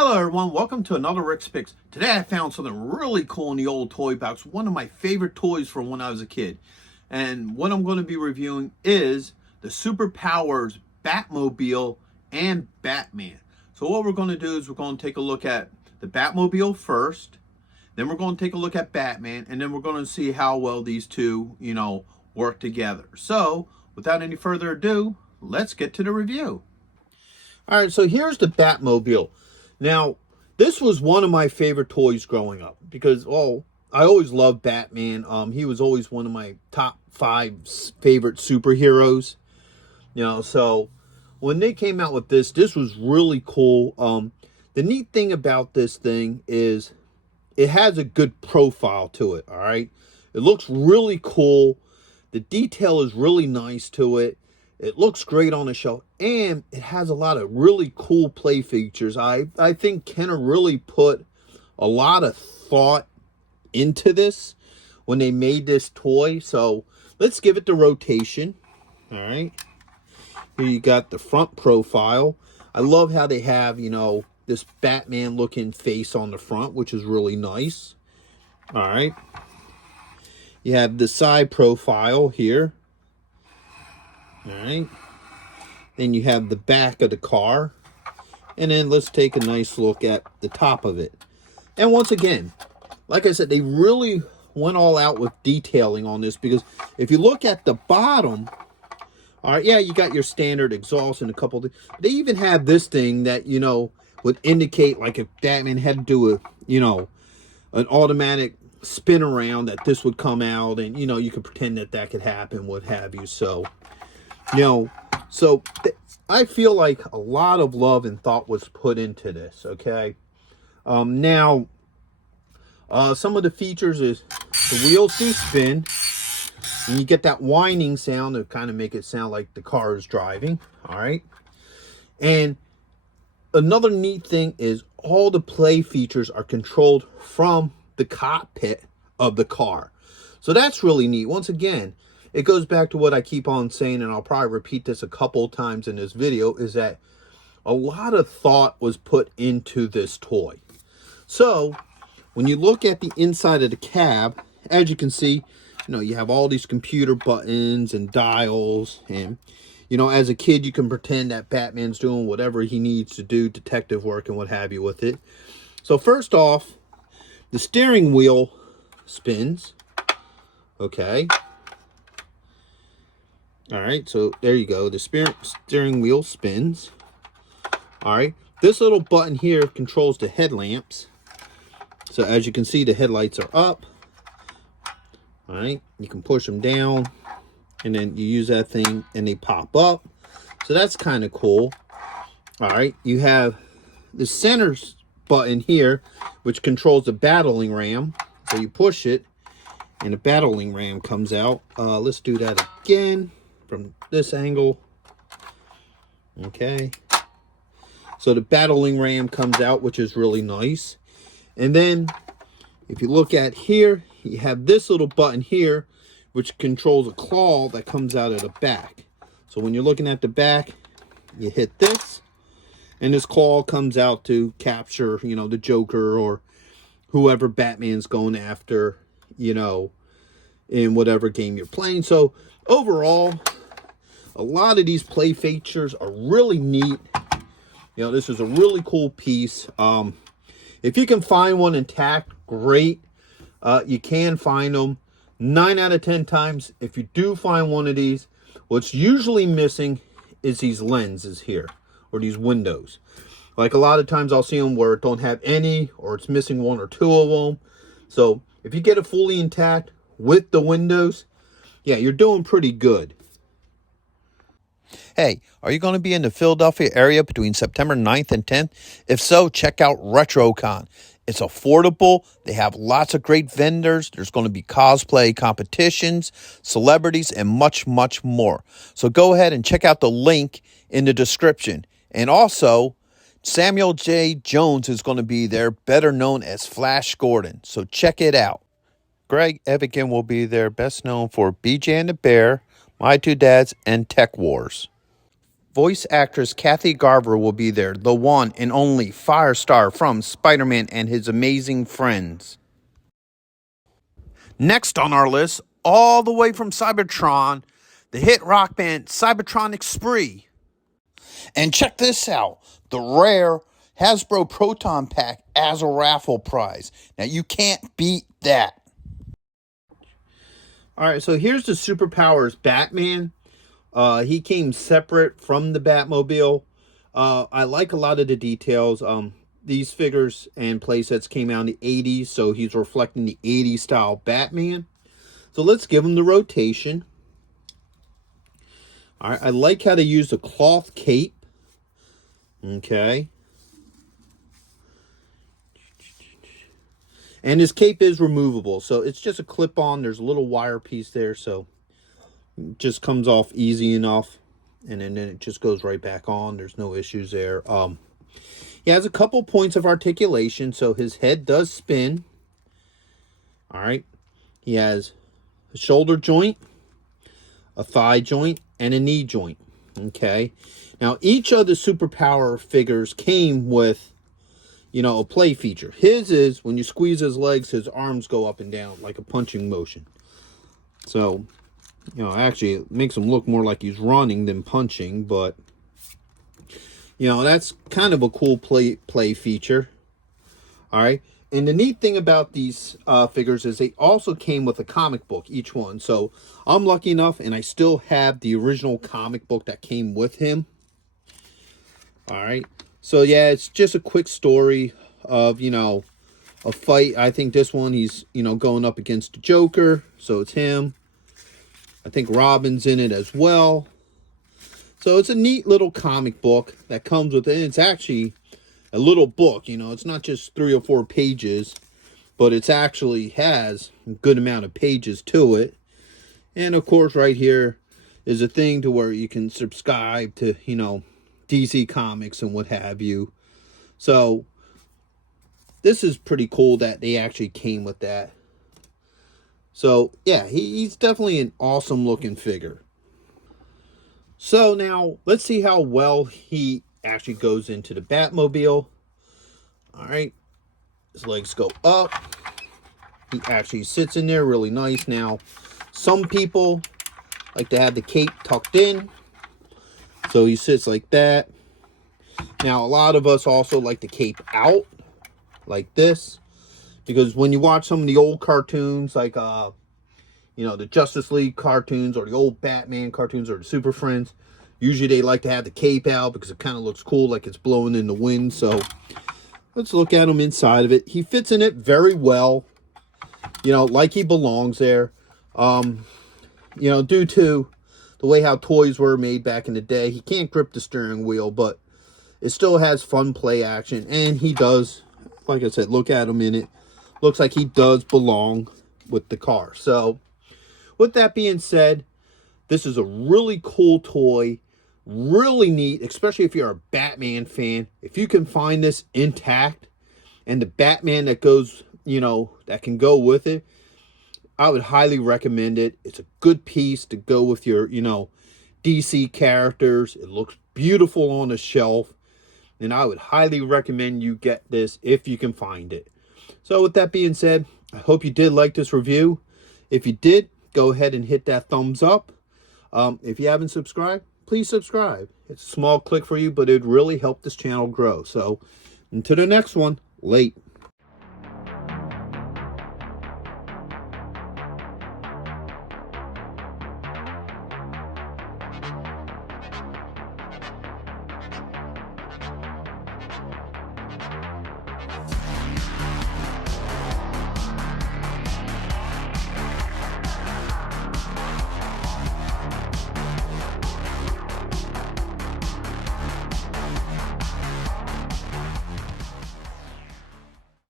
Hello everyone, welcome to another Rick's Picks. Today I found something really cool in the old toy box, one of my favorite toys from when I was a kid. And what I'm going to be reviewing is the Superpowers Batmobile and Batman. So what we're going to do is we're going to take a look at the Batmobile first, then we're going to take a look at Batman, and then we're going to see how well these two, work together. So without any further ado, let's get to the review. All right, so here's the Batmobile. Now, this was one of my favorite toys growing up because, I always loved Batman. He was always one of my top 5 favorite superheroes. So when they came out with this was really cool. The neat thing about this thing is it has a good profile to it, all right? It looks really cool. The detail is really nice to it. It looks great on the shelf, and it has a lot of really cool play features. I think Kenner really put a lot of thought into this when they made this toy. So let's give it the rotation. All right. Here you got the front profile. I love how they have, this Batman looking face on the front, which is really nice. All right. You have the side profile here. All right, then you have the back of the car, and then let's take a nice look at the top of it. And once again, like I said, they really went all out with detailing on this, because if you look at the bottom, all right, yeah, you got your standard exhaust and a couple of, they even have this thing that, would indicate, like, if Batman had to do a, an automatic spin around, that this would come out, and, you could pretend that could happen, what have you. So I feel like a lot of love and thought was put into this, okay? Now, some of the features is the wheels do spin, and you get that whining sound to kind of make it sound like the car is driving, all right? And another neat thing is all the play features are controlled from the cockpit of the car. So that's really neat. Once again, it goes back to what I keep on saying, and I'll probably repeat this a couple times in this video, is that a lot of thought was put into this toy. So, when you look at the inside of the cab, as you can see, you have all these computer buttons and dials, and, as a kid, you can pretend that Batman's doing whatever he needs to do, detective work and what have you with it. So, first off, the steering wheel spins, okay? All right, so there you go. The steering wheel spins. All right, this little button here controls the headlamps. So as you can see, the headlights are up. All right, you can push them down, and then you use that thing, and they pop up. So that's kind of cool. All right, you have the center button here, which controls the battling ram. So you push it, and the battling ram comes out. Let's do that again. From this angle, okay, so the battling ram comes out, which is really nice. And then if you look at here, you have this little button here, which controls a claw that comes out of the back. So when you're looking at the back, you hit this, and this claw comes out to capture, the Joker or whoever Batman's going after, in whatever game you're playing. So overall, a lot of these play features are really neat. This is a really cool piece. If you can find one intact, great. You can find them. 9 out of 10 times, if you do find one of these, what's usually missing is these lenses here, or these windows. Like a lot of times I'll see them where it don't have any, or it's missing 1 or 2 of them. So if you get it fully intact with the windows, yeah, you're doing pretty good. Hey, are you going to be in the Philadelphia area between September 9th and 10th? If so, check out RetroCon. It's affordable. They have lots of great vendors. There's going to be cosplay competitions, celebrities, and much, much more. So go ahead and check out the link in the description. And also, Samuel J. Jones is going to be there, better known as Flash Gordon. So check it out. Greg Evigan will be there, best known for BJ and the Bear, My Two Dads, and Tech Wars. voice actress Kathy Garver will be there, the one and only Firestar from Spider-Man and His Amazing Friends. Next on our list, all the way from Cybertron, the hit rock band Cybertronic Spree. And check this out, the rare Hasbro Proton Pack as a raffle prize. Now you can't beat that. All right, so here's the Superpowers Batman. He came separate from the Batmobile. I like a lot of the details. These figures and playsets came out in the 80s, so he's reflecting the 80s style Batman. So let's give him the rotation. All right, I like how they use the cloth cape. Okay. And his cape is removable, so it's just a clip-on. There's a little wire piece there, so it just comes off easy enough. And then it just goes right back on. There's no issues there. He has a couple points of articulation, so his head does spin. All right. He has a shoulder joint, a thigh joint, and a knee joint. Okay. Now, each of the Superpower figures came with, you know, a play feature. His is when you squeeze his legs, his arms go up and down like a punching motion. So, you know, actually, it makes him look more like he's running than punching, but, you know, that's kind of a cool play feature. All right. And the neat thing about these figures is they also came with a comic book, each one. So I'm lucky enough, and I still have the original comic book that came with him. All right. So, yeah, it's just a quick story of, you know, a fight. I think this one, he's, you know, going up against the Joker. So it's him. I think Robin's in it as well. So it's a neat little comic book that comes with it. And it's actually a little book, you know. It's not just 3 or 4 pages, but it's actually has a good amount of pages to it. And, of course, right here is a thing to where you can subscribe to, you know, DC Comics and what have you. So this is pretty cool that they actually came with that. So, yeah, he's definitely an awesome looking figure. So now let's see how well he actually goes into the Batmobile. All right. His legs go up. He actually sits in there really nice. Now, some people like to have the cape tucked in. So he sits like that. Now, a lot of us also like the cape out like this. Because when you watch some of the old cartoons, like, you know, the Justice League cartoons or the old Batman cartoons or the Super Friends, usually they like to have the cape out because it kind of looks cool, like it's blowing in the wind. So let's look at him inside of it. He fits in it very well, you know, like he belongs there. You know, due to the way how toys were made back in the day, he can't grip the steering wheel, but it still has fun play action. And he does, like I said, look at him in it. Looks like he does belong with the car. So, with that being said, this is a really cool toy. Really neat, especially if you're a Batman fan. If you can find this intact and the Batman that goes, you know, that can go with it, I would highly recommend it. It's a good piece to go with your, you know, DC characters. It looks beautiful on the shelf. And I would highly recommend you get this if you can find it. So with that being said, I hope you did like this review. If you did, go ahead and hit that thumbs up. If you haven't subscribed, please subscribe. It's a small click for you, but it'd really help this channel grow. So until the next one, late.